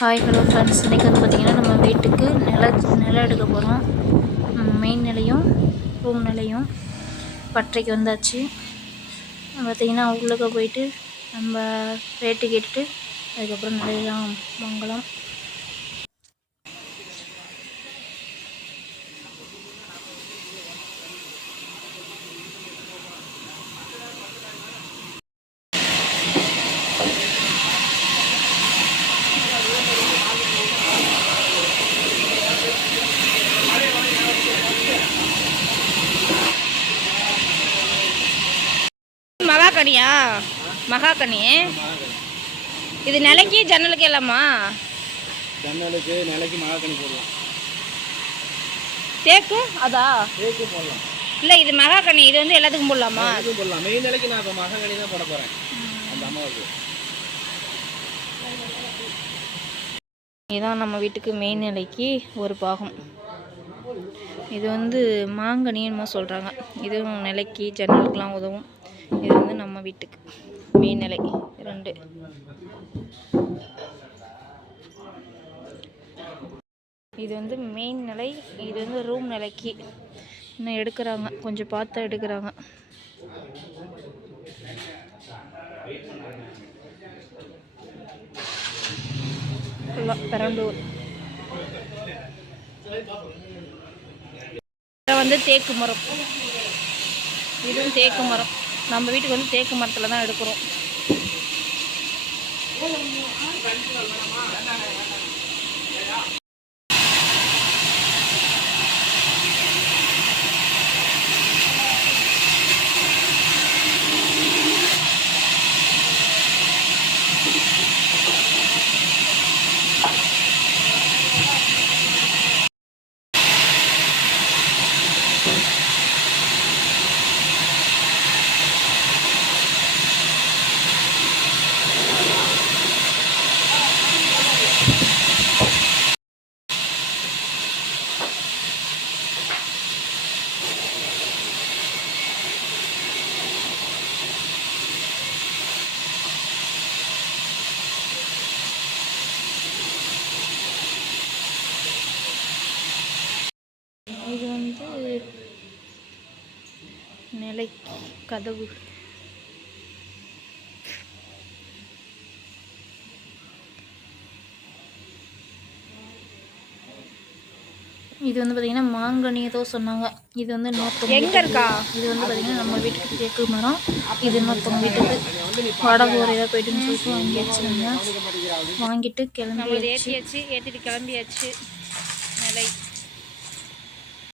Hi hello friends, இன்றைக்கி வந்து பார்த்திங்கன்னா நம்ம வீட்டுக்கு நிலம் எடுக்க போகிறோம். மெயின் நிலையும் ரூம் நிலையும் பட்டறைக்கு வந்தாச்சு. பார்த்திங்கன்னா உள்ளுக்க போயிட்டு நம்ம ரேட்டு கேட்டுட்டு அதுக்கப்புறம் நிலையெல்லாம் வாங்கலாம். மகாகனியா? மகாகனி இது நிலைக்கு ஜன்னலுக்கு எல்லாமா? ஜன்னலுக்கு நிலைக்கு மகாகனி போடலாம். தேக்கு அதா? தேக்கு போடலாம். இல்லை, இது மகாகனி. இது வந்து எல்லாத்துக்கும் போடலாமா? எல்லாத்துக்கும் போடலாம். மெயின் நிலைக்கு நான் இப்போ மகாகனி தான் போட போகிறேன். அந்த அம்மாவுக்கு இதுதான் நம்ம வீட்டுக்கு மெயின் நிலைக்கு ஒரு பாகம். இது வந்து மாங்கனின்னு சொல்கிறாங்க. இதுவும் நிலைக்கு ஜன்னலுக்கெலாம் உதவும். இது வந்து நம்ம வீட்டுக்கு மெயின் நிலை 2. இது வந்து மெயின் நிலை. இது வந்து ரூம் நிலைக்கு இன்னும் எடுக்கிறாங்க. கொஞ்சம் பார்த்து எடுக்கிறாங்க. பெரண்டூர் வந்து தேக்கு மரம். இதுவும் தேக்கு மரம். நம்ம வீட்டுக்கு வந்து தேக்கு மரத்தில் தான் எடுக்கிறோம். இது வந்து நிலை கதவு. இது வந்து பார்த்திங்கன்னா மாங்கனி ஏதோ சொன்னாங்க. இது வந்து எங்கே இருக்கா? இது வந்து பார்த்திங்கன்னா நம்ம வீட்டுக்கு தேக்கு மரம். இது இன்னொருத்தவங்க வீட்டுக்கு வாடகை ஒரு ஏதாவது போயிட்டுன்னு சொல்லிட்டு வாங்கியாச்சு. வாங்கிட்டு கிளம்பி ஏற்றிட்டு கிளம்பியாச்சு. நிலை